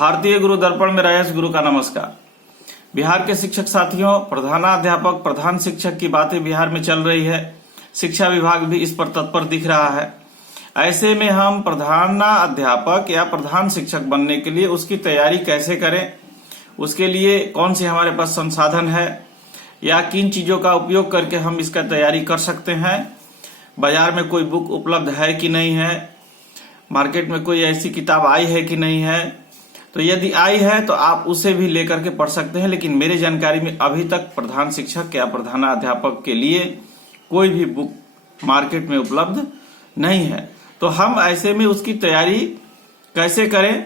भारतीय गुरु दर्पण में रयस गुरु का नमस्कार। बिहार के शिक्षक साथियों, प्रधानाध्यापक प्रधान शिक्षक की बातें बिहार में चल रही है। शिक्षा विभाग भी इस पर तत्पर दिख रहा है। ऐसे में हम प्रधानाध्यापक या प्रधान शिक्षक बनने के लिए उसकी तैयारी कैसे करें, उसके लिए कौन से हमारे पास संसाधन है या किन चीजों का उपयोग करके हम इसका तैयारी कर सकते हैं। बाजार में कोई बुक उपलब्ध है कि नहीं है, मार्केट में कोई ऐसी किताब आई है कि नहीं है। तो यदि आई है तो आप उसे भी लेकर के पढ़ सकते हैं। लेकिन मेरे जानकारी में अभी तक प्रधान शिक्षक या प्रधानाध्यापक के लिए कोई भी बुक मार्केट में उपलब्ध नहीं है। तो हम ऐसे में उसकी तैयारी कैसे करें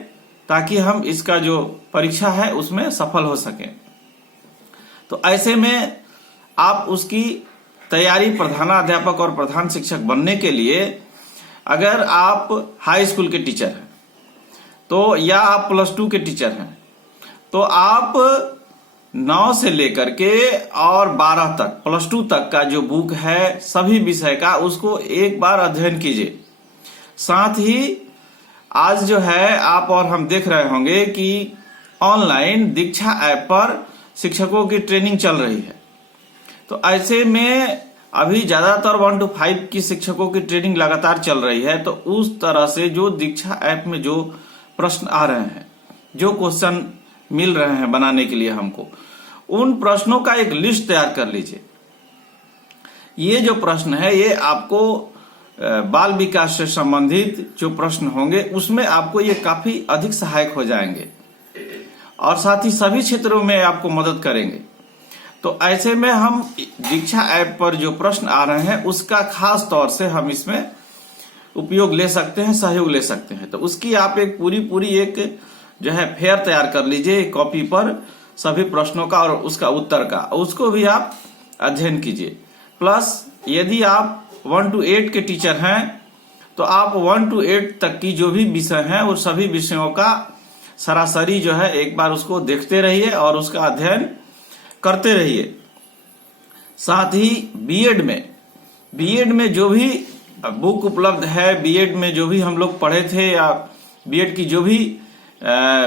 ताकि हम इसका जो परीक्षा है उसमें सफल हो सके। तो ऐसे में आप उसकी तैयारी प्रधानाध्यापक और प्रधान शिक्षक बनने के लिए, अगर आप हाई स्कूल के टीचर हैं तो या आप +2 के टीचर हैं तो आप 9 से लेकर के और 12 तक +2 तक का जो बुक है सभी विषय का उसको एक बार अध्ययन कीजिए। साथ ही आज जो है आप और हम देख रहे होंगे कि ऑनलाइन दीक्षा ऐप पर शिक्षकों की ट्रेनिंग चल रही है। तो ऐसे में अभी ज्यादातर 1 to 5 की शिक्षकों की ट्रेनिंग लगातार चल रही है। तो उस तरह से जो दीक्षा ऐप में जो प्रश्न आ रहे हैं, जो क्वेश्चन मिल रहे हैं बनाने के लिए हमको, उन प्रश्नों का एक लिस्ट तैयार कर लीजिए। ये जो प्रश्न है ये आपको बाल विकास से संबंधित जो प्रश्न होंगे उसमें आपको ये काफी अधिक सहायक हो जाएंगे और साथ ही सभी क्षेत्रों में आपको मदद करेंगे। तो ऐसे में हम दीक्षा ऐप पर जो प्रश्न आ रहे हैं उसका खास तौर से हम इसमें उपयोग ले सकते हैं, सहयोग ले सकते हैं। तो उसकी आप एक पूरी एक जो है फेयर तैयार कर लीजिए कॉपी पर सभी प्रश्नों का और उसका उत्तर का, उसको भी आप अध्ययन कीजिए। प्लस यदि आप 1 to 8 के टीचर हैं तो आप 1 to 8 तक की जो भी विषय हैं वो सभी विषयों का सरासरी जो है एक बार उसको देखते रहिए और उसका अध्ययन करते रहिए। साथ ही बीएड में जो भी बुक उपलब्ध है, बीएड में जो भी हम लोग पढ़े थे या बीएड की जो भी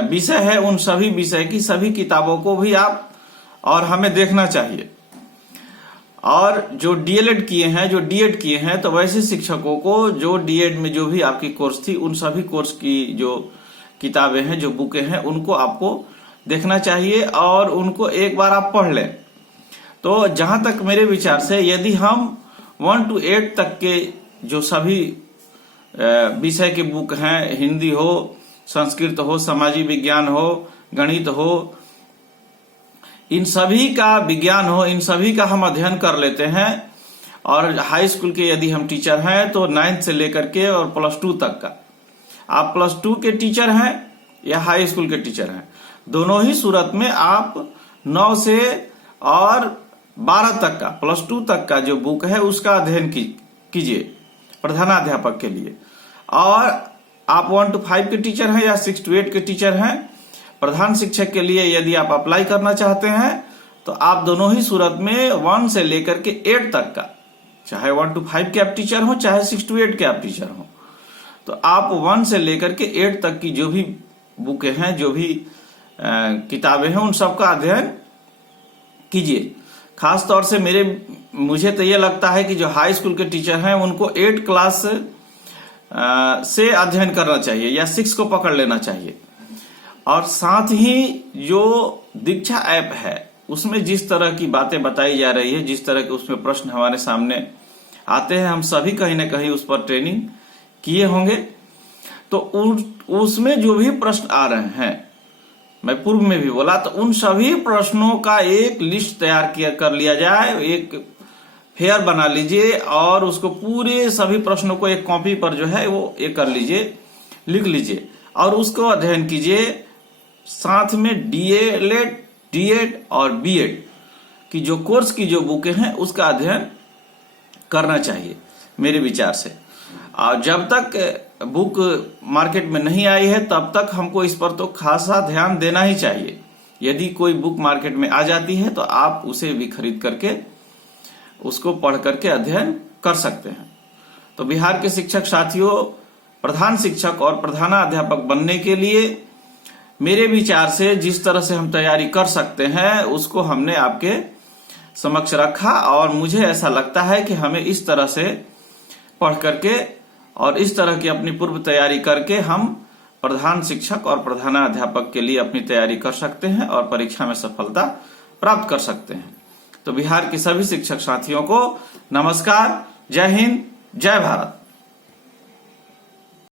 विषय है उन सभी विषय की सभी किताबों को भी आप और हमें देखना चाहिए। और जो डीएलएड किए हैं, जो डीएड किए हैं, तो वैसे शिक्षकों को जो डीएड में जो भी आपकी कोर्स थी उन सभी कोर्स की जो किताबें हैं, जो बुकें हैं, उनको आपको देखना चाहिए और उनको एक बार आप पढ़ लें। तो जहां तक मेरे विचार से यदि हम 1 to 8 तक के जो सभी विषय के बुक हैं, हिंदी हो, संस्कृत हो, सामाजिक विज्ञान हो, गणित हो, इन सभी का विज्ञान हो, इन सभी का हम अध्ययन कर लेते हैं और हाई स्कूल के यदि हम टीचर हैं तो 9th से लेकर के और +2 तक का, आप +2 के टीचर हैं या हाई स्कूल के टीचर हैं, दोनों ही सूरत में आप 9 से और 12 तक का +2 तक का जो बुक है उसका अध्ययन कीजिए प्रधानाध्यापक के लिए। और आप 1 to 5 के टीचर हैं या 6 to 8 के टीचर हैं, प्रधान शिक्षक के लिए यदि आप अप्लाई करना चाहते हैं तो आप दोनों ही सूरत में 1 से लेकर के 8 तक का, चाहे 1 to 5 के आप टीचर हो चाहे 6 to 8 के आप टीचर हो, तो आप 1 से लेकर के 8 तक की जो भी बुकें हैं, जो भी किताबें हैं, उन सबका अध्ययन कीजिए। खास तौर से मुझे तो ये लगता है कि जो हाई स्कूल के टीचर हैं उनको 8 क्लास से अध्ययन करना चाहिए या 6 को पकड़ लेना चाहिए। और साथ ही जो दीक्षा ऐप है उसमें जिस तरह की बातें बताई जा रही है, जिस तरह के उसमें प्रश्न हमारे सामने आते हैं, हम सभी कहीं ना कहीं उस पर ट्रेनिंग किए होंगे। तो उसमें जो भी प्रश्न आ रहे हैं, मैं पूर्व में भी बोला, तो उन सभी प्रश्नों का एक लिस्ट तैयार कर लिया जाए, एक फेयर बना लीजिए और उसको पूरे सभी प्रश्नों को एक कॉपी पर जो है वो एक कर लीजिए, लिख लीजिए और उसको अध्ययन कीजिए। साथ में डीएलएड, डीएड और बीएड की जो कोर्स की जो बुकें हैं उसका अध्ययन करना चाहिए मेरे विचार से। और जब तक बुक मार्केट में नहीं आई है तब तक हमको इस पर तो खासा ध्यान देना ही चाहिए। यदि कोई बुक मार्केट में आ जाती है तो आप उसे भी खरीद करके उसको पढ़ करके अध्ययन कर सकते हैं। तो बिहार के शिक्षक साथियों, प्रधान शिक्षक और प्रधानाध्यापक बनने के लिए मेरे विचार से जिस तरह से हम तैयारी कर सकते हैं उसको हमने आपके समक्ष रखा, और मुझे ऐसा लगता है कि हमें इस तरह से पढ़ करके और इस तरह की अपनी पूर्व तैयारी करके हम प्रधान शिक्षक और प्रधानाध्यापक के लिए अपनी तैयारी कर सकते हैं और परीक्षा में सफलता प्राप्त कर सकते हैं। तो बिहार के सभी शिक्षक साथियों को नमस्कार, जय हिंद, जय भारत।